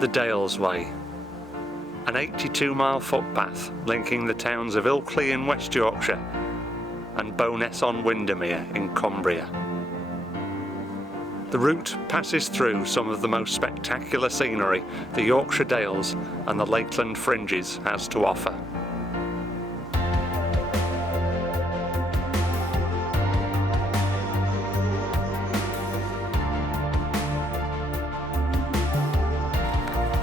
The Dales Way, an 82-mile footpath linking the towns of Ilkley in West Yorkshire and Bowness on Windermere in Cumbria. The route passes through some of the most spectacular scenery the Yorkshire Dales and the Lakeland Fringes has to offer.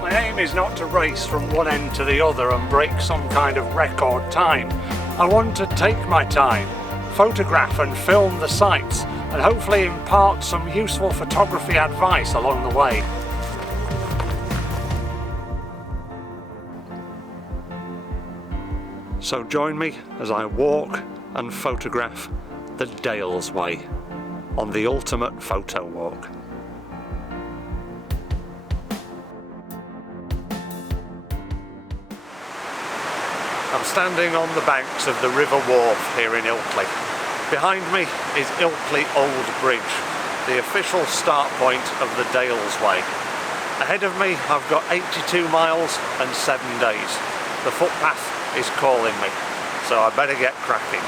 My aim is not to race from one end to the other and break some kind of record time. I want to take my time, photograph and film the sights, and hopefully impart some useful photography advice along the way. So join me as I walk and photograph the Dales Way on the ultimate photo walk. I'm standing on the banks of the River Wharfe here in Ilkley. Behind me is Ilkley Old Bridge, the official start point of the Dales Way. Ahead of me I've got 82 miles and 7 days. The footpath is calling me, so I better get cracking.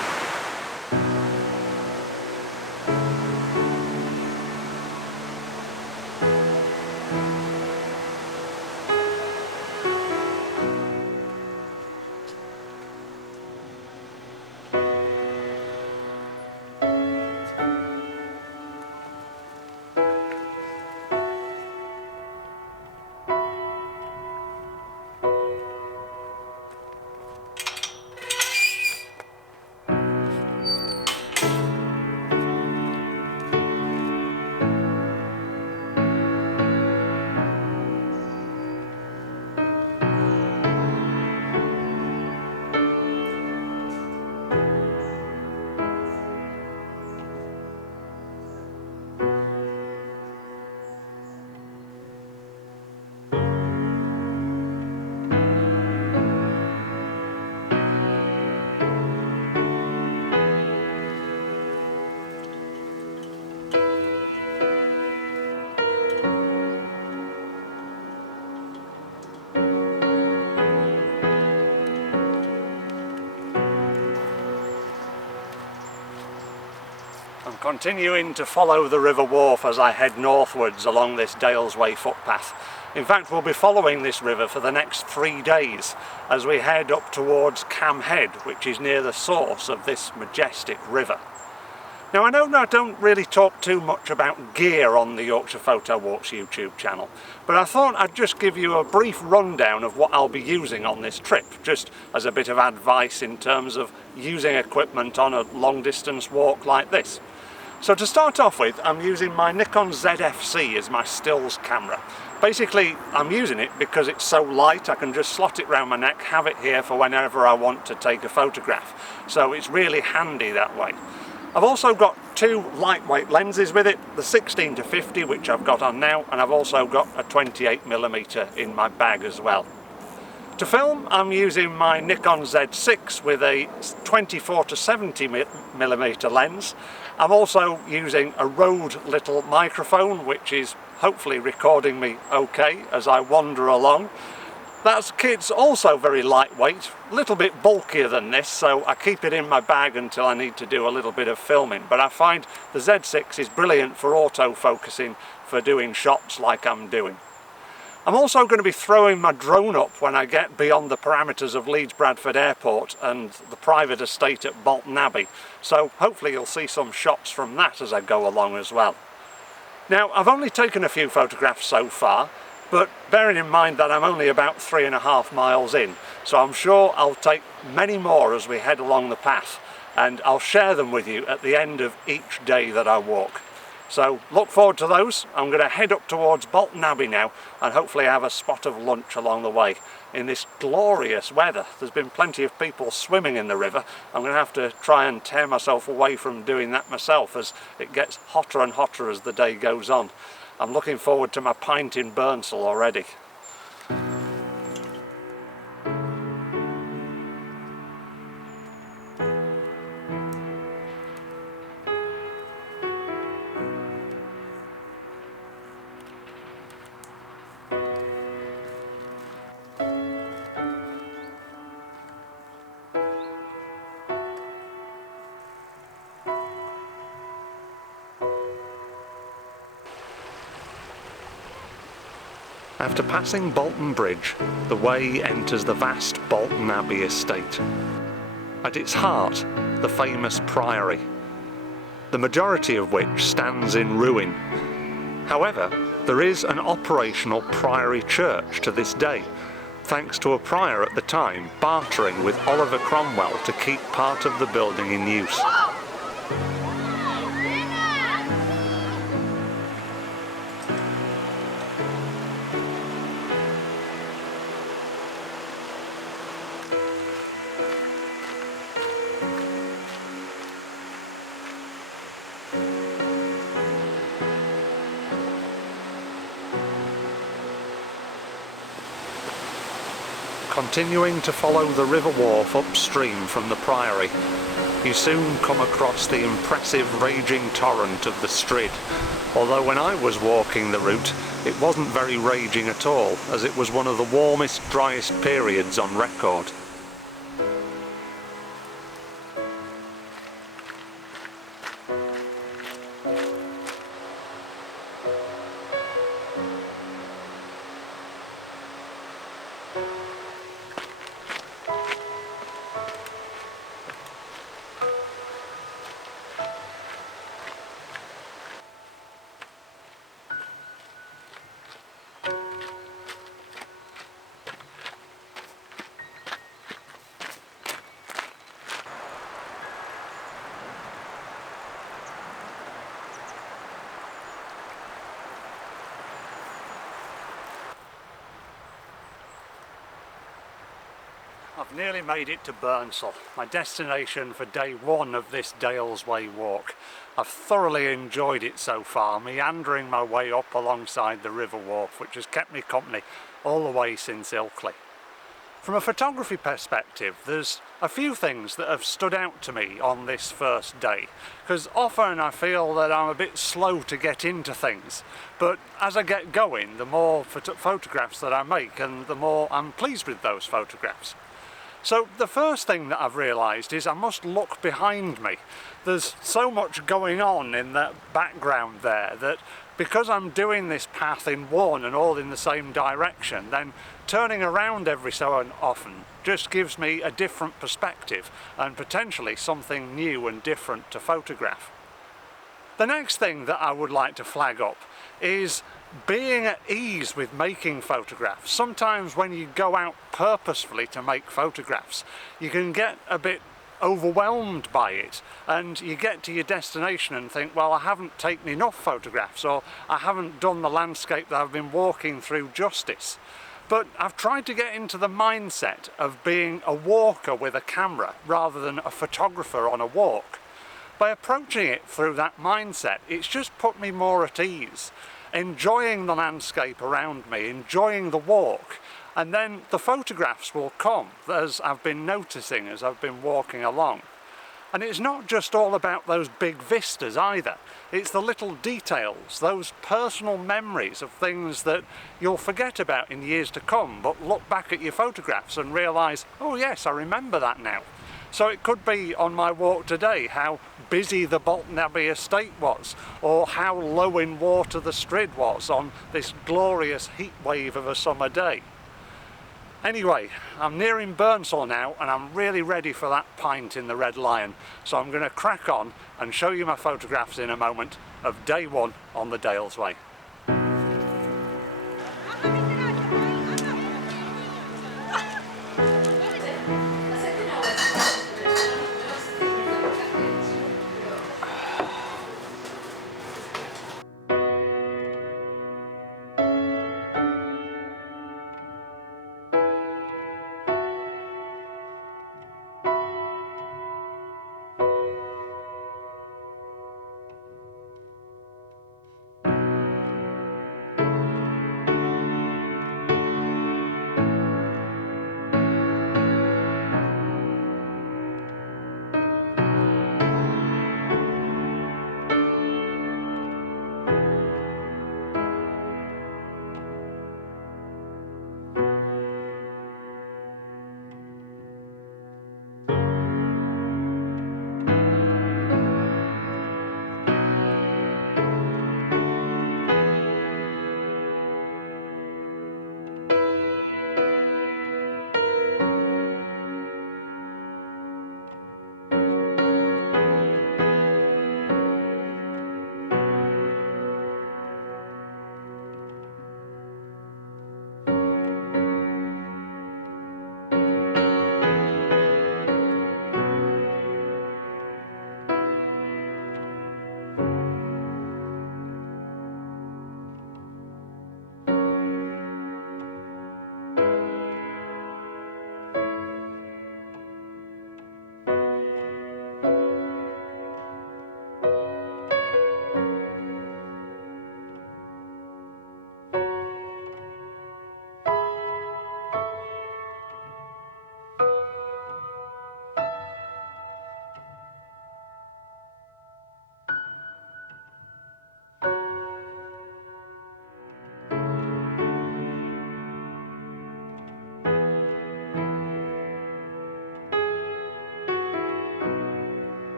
I'm continuing to follow the River Wharfe as I head northwards along this Dales Way footpath. In fact, we'll be following this river for the next 3 days as we head up towards Cam Head, which is near the source of this majestic river. Now, I know I don't really talk too much about gear on the Yorkshire Photo Walks YouTube channel, but I thought I'd just give you a brief rundown of what I'll be using on this trip, just as a bit of advice in terms of using equipment on a long distance walk like this. So to start off with, I'm using my Nikon ZFC as my stills camera. Basically, I'm using it because it's so light I can just slot it round my neck, have it here for whenever I want to take a photograph. So it's really handy that way. I've also got 2 lightweight lenses with it, the 16-50 which I've got on now, and I've also got a 28mm in my bag as well. To film, I'm using my Nikon Z6 with a 24-70mm lens. I'm also using a Rode little microphone which is hopefully recording me okay as I wander along. That kit's also very lightweight, a little bit bulkier than this, so I keep it in my bag until I need to do a little bit of filming. But I find the Z6 is brilliant for auto-focusing for doing shots like I'm doing. I'm also going to be throwing my drone up when I get beyond the parameters of Leeds Bradford Airport and the private estate at Bolton Abbey, so hopefully you'll see some shots from that as I go along as well. Now, I've only taken a few photographs so far, but bearing in mind that I'm only about 3.5 miles in, so I'm sure I'll take many more as we head along the path, and I'll share them with you at the end of each day that I walk. So look forward to those. I'm going to head up towards Bolton Abbey now and hopefully have a spot of lunch along the way in this glorious weather. There's been plenty of people swimming in the river. I'm going to have to try and tear myself away from doing that myself as it gets hotter and hotter as the day goes on. I'm looking forward to my pint in Burnsall already. After passing Bolton Bridge, the way enters the vast Bolton Abbey estate. At its heart, the famous priory, the majority of which stands in ruin. However, there is an operational priory church to this day, thanks to a prior at the time bartering with Oliver Cromwell to keep part of the building in use. Continuing to follow the river wharf upstream from the priory, you soon come across the impressive raging torrent of the Strid, although when I was walking the route it wasn't very raging at all, as it was one of the warmest, driest periods on record. I've nearly made it to Burnsall, my destination for day one of this Dales Way walk. I've thoroughly enjoyed it so far, meandering my way up alongside the river wharf, which has kept me company all the way since Ilkley. From a photography perspective, there's a few things that have stood out to me on this first day, because often I feel that I'm a bit slow to get into things, but as I get going, the more photographs that I make and the more I'm pleased with those photographs. So the first thing that I've realised is I must look behind me. There's so much going on in that background there that because I'm doing this path in one and all in the same direction, then turning around every so often just gives me a different perspective and potentially something new and different to photograph. The next thing that I would like to flag up is being at ease with making photographs. Sometimes when you go out purposefully to make photographs, you can get a bit overwhelmed by it and you get to your destination and think, well, I haven't taken enough photographs, or I haven't done the landscape that I've been walking through justice. But I've tried to get into the mindset of being a walker with a camera rather than a photographer on a walk. By approaching it through that mindset, it's just put me more at ease, enjoying the landscape around me, enjoying the walk, and then the photographs will come as I've been noticing as I've been walking along. And it's not just all about those big vistas either. It's the little details, those personal memories of things that you'll forget about in years to come, but look back at your photographs and realise, oh yes, I remember that now. So it could be on my walk today how busy the Bolton Abbey estate was, or how low in water the Strid was on this glorious heat wave of a summer day. Anyway, I'm nearing Burnsall now and I'm really ready for that pint in the Red Lion, so I'm going to crack on and show you my photographs in a moment of day one on the Dales Way.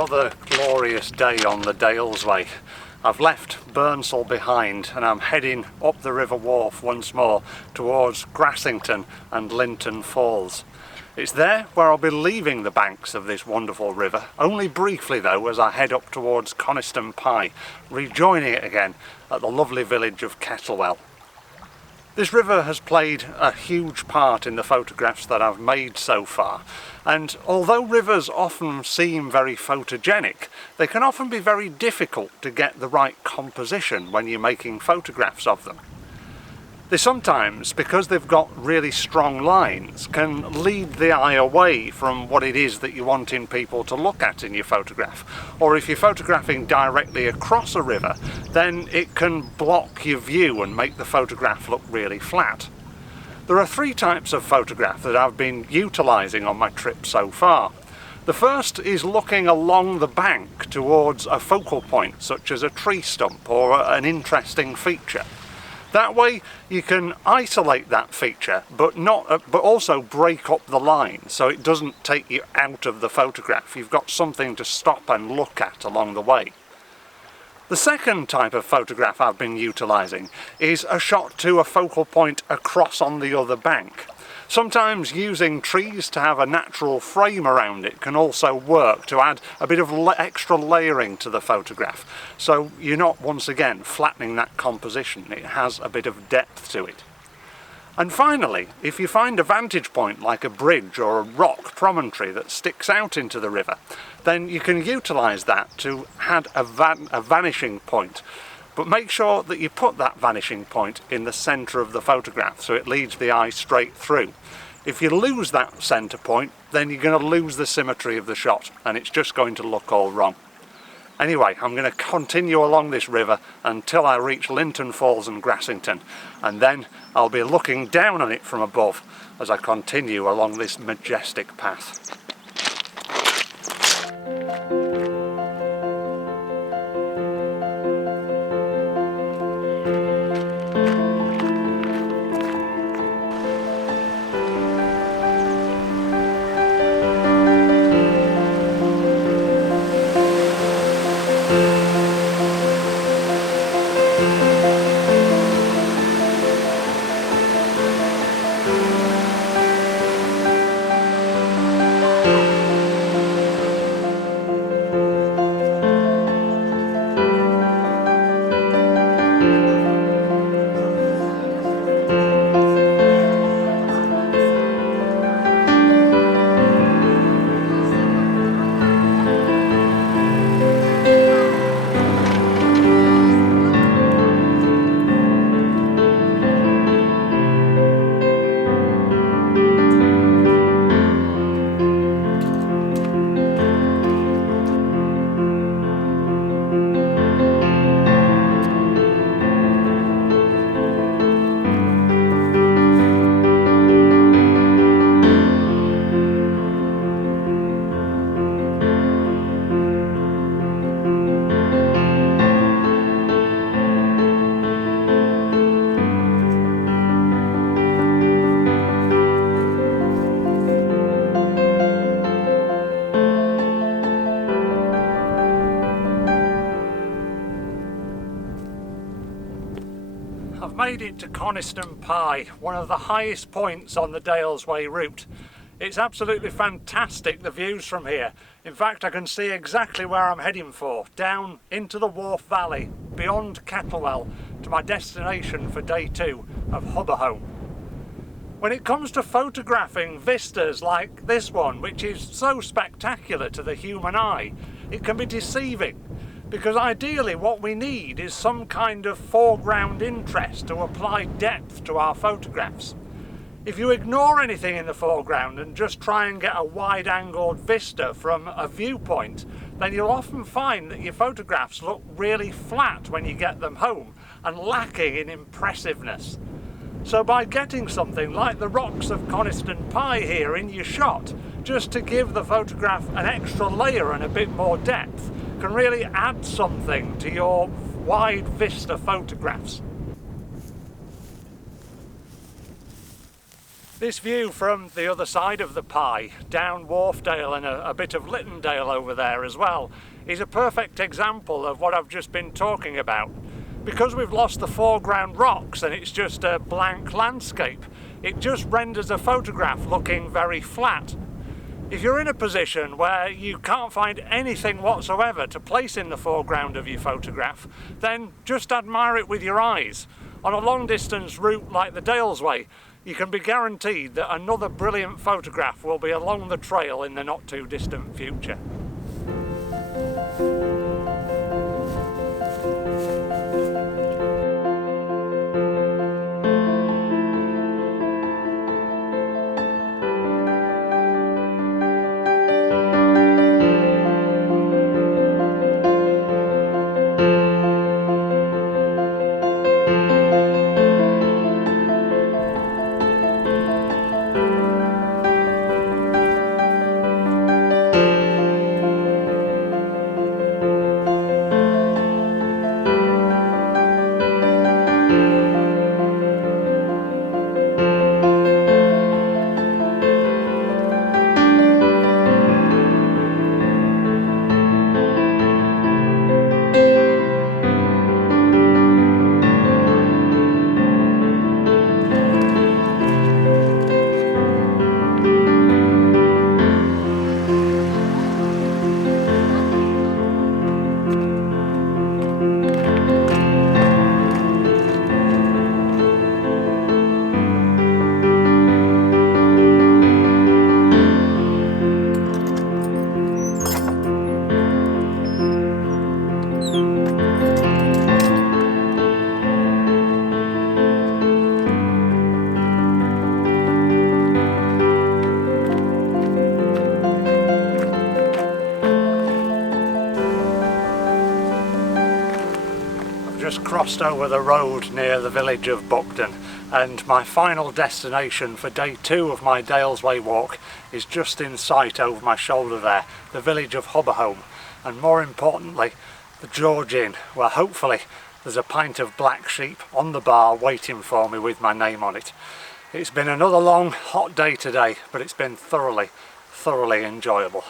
Another glorious day on the Dales Way. I've left Burnsall behind and I'm heading up the River Wharfe once more towards Grassington and Linton Falls. It's there where I'll be leaving the banks of this wonderful river, only briefly though, as I head up towards Coniston Pye, rejoining it again at the lovely village of Kettlewell. This river has played a huge part in the photographs that I've made so far, and although rivers often seem very photogenic, they can often be very difficult to get the right composition when you're making photographs of them. They sometimes, because they've got really strong lines, can lead the eye away from what it is that you're wanting people to look at in your photograph. Or if you're photographing directly across a river, then it can block your view and make the photograph look really flat. There are three types of photograph that I've been utilising on my trip so far. The first is looking along the bank towards a focal point, such as a tree stump or an interesting feature. That way you can isolate that feature but also break up the line so it doesn't take you out of the photograph. You've got something to stop and look at along the way. The second type of photograph I've been utilising is a shot to a focal point across on the other bank. Sometimes using trees to have a natural frame around it can also work to add a bit of extra layering to the photograph. So you're not once again flattening that composition, it has a bit of depth to it. And finally, if you find a vantage point like a bridge or a rock promontory that sticks out into the river, then you can utilise that to add a vanishing point. But make sure that you put that vanishing point in the centre of the photograph so it leads the eye straight through. If you lose that centre point, then you're going to lose the symmetry of the shot and it's just going to look all wrong. Anyway, I'm going to continue along this river until I reach Linton Falls and Grassington, and then I'll be looking down on it from above as I continue along this majestic path. I've made it to Coniston Pye, one of the highest points on the Dales Way route. It's absolutely fantastic, the views from here. In fact, I can see exactly where I'm heading for, down into the Wharfe Valley, beyond Kettlewell, to my destination for day 2 of Hubberhome. When it comes to photographing vistas like this one, which is so spectacular to the human eye, it can be deceiving. Because ideally what we need is some kind of foreground interest to apply depth to our photographs. If you ignore anything in the foreground and just try and get a wide-angled vista from a viewpoint, then you'll often find that your photographs look really flat when you get them home and lacking in impressiveness. So by getting something like the rocks of Coniston Pye here in your shot, just to give the photograph an extra layer and a bit more depth, can really add something to your wide vista photographs. This view from the other side of the Pye, down Wharfdale and a bit of Littondale over there as well, is a perfect example of what I've just been talking about. Because we've lost the foreground rocks and it's just a blank landscape, it just renders a photograph looking very flat. If you're in a position where you can't find anything whatsoever to place in the foreground of your photograph, then just admire it with your eyes. On a long distance route like the Dalesway, you can be guaranteed that another brilliant photograph will be along the trail in the not too distant future. Just crossed over the road near the village of Buckden, and my final destination for day 2 of my Dalesway walk is just in sight over my shoulder there, the village of Hobberholme, and more importantly the George Inn, where hopefully there's a pint of black sheep on the bar waiting for me with my name on it. It's been another long hot day today, but it's been thoroughly enjoyable.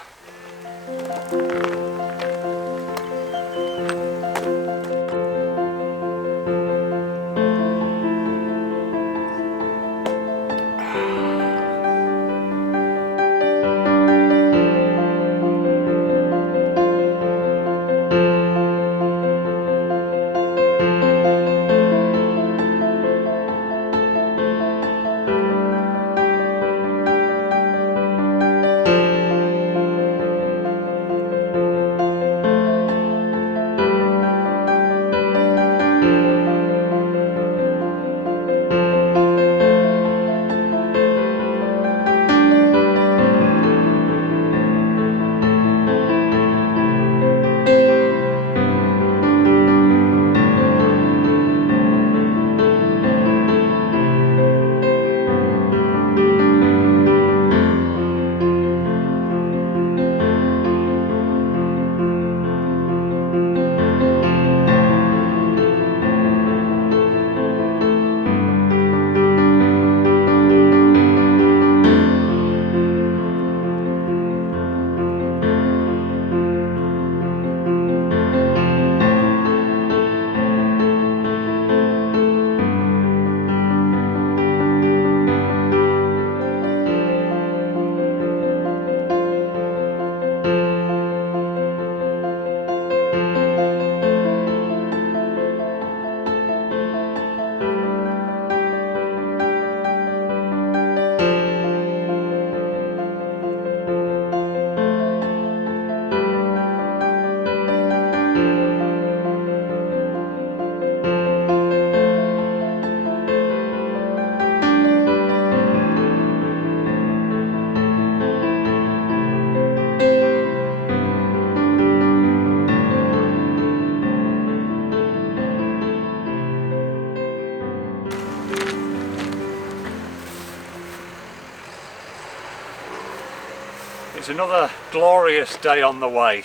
It's another glorious day on the way.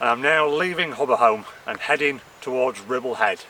I'm now leaving Hobberholme and heading towards Ribblehead.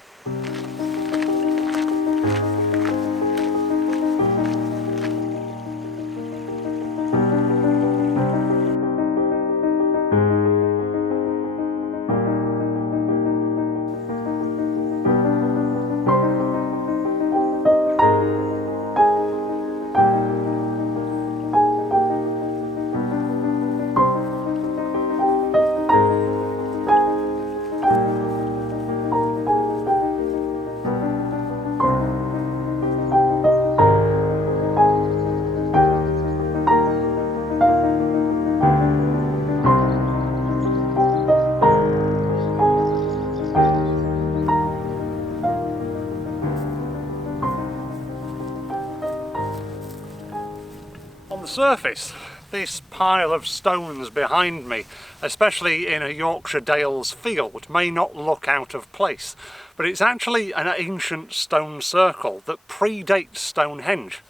the surface, this pile of stones behind me, especially in a Yorkshire Dales field, may not look out of place, but it's actually an ancient stone circle that predates Stonehenge.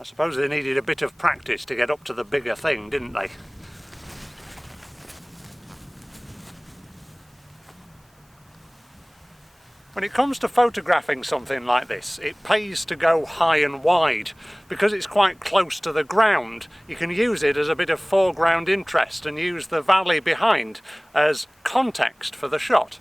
I suppose they needed a bit of practice to get up to the bigger thing, didn't they? When it comes to photographing something like this, it pays to go high and wide. Because it's quite close to the ground, you can use it as a bit of foreground interest and use the valley behind as context for the shot.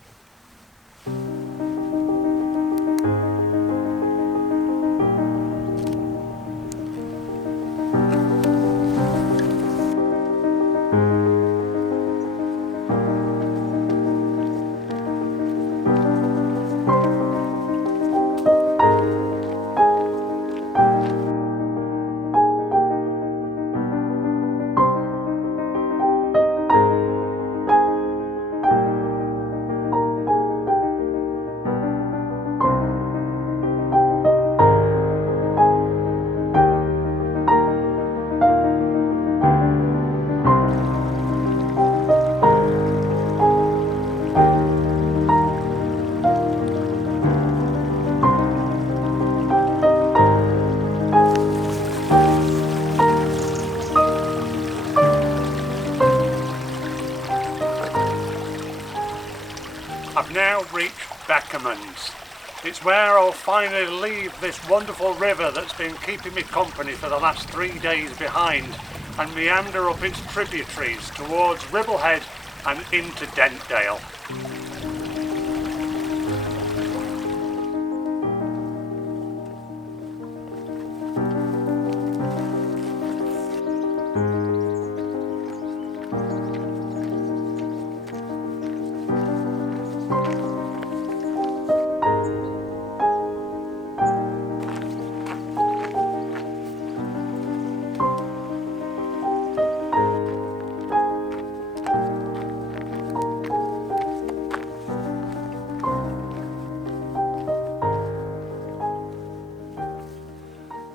I've now reached Beckerman's. It's where I'll finally leave this wonderful river that's been keeping me company for the last 3 days behind and meander up its tributaries towards Ribblehead and into Dentdale.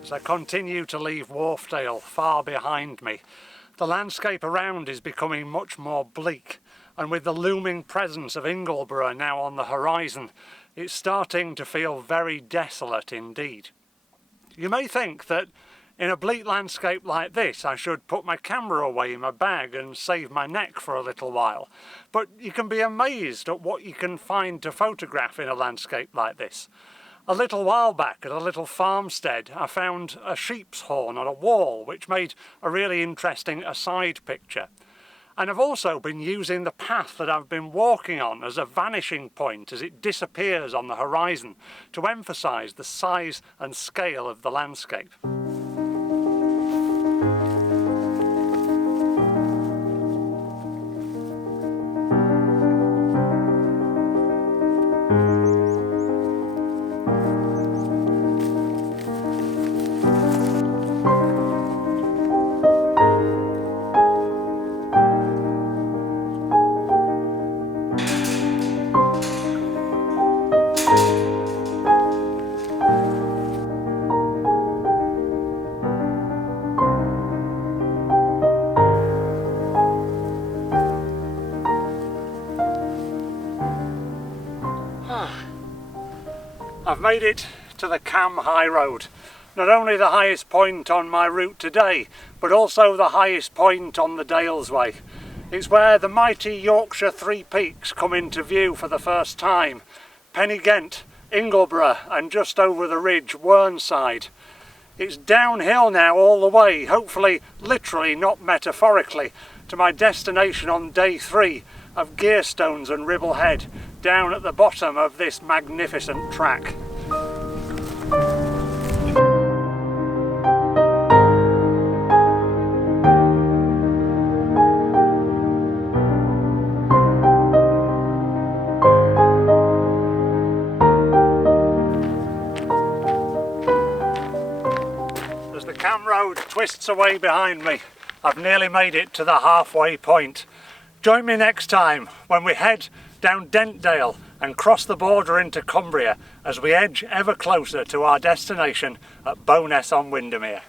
As I continue to leave Wharfdale far behind me, the landscape around is becoming much more bleak, and with the looming presence of Ingleborough now on the horizon, it's starting to feel very desolate indeed. You may think that in a bleak landscape like this I should put my camera away in my bag and save my neck for a little while, but you can be amazed at what you can find to photograph in a landscape like this. A little while back at a little farmstead I found a sheep's horn on a wall which made a really interesting aside picture. And I've also been using the path that I've been walking on as a vanishing point as it disappears on the horizon to emphasise the size and scale of the landscape. I've made it to the Cam High Road, not only the highest point on my route today, but also the highest point on the Dales Way. It's where the mighty Yorkshire Three Peaks come into view for the first time: Pennygent, Ingleborough and just over the ridge Whernside. It's downhill now all the way, hopefully literally not metaphorically, to my destination on day 3 of Gearstones and Ribblehead, down at the bottom of this magnificent track. As the Cam Road twists away behind me, I've nearly made it to the halfway point. Join me next time when we head down Dentdale and cross the border into Cumbria as we edge ever closer to our destination at Bowness on Windermere.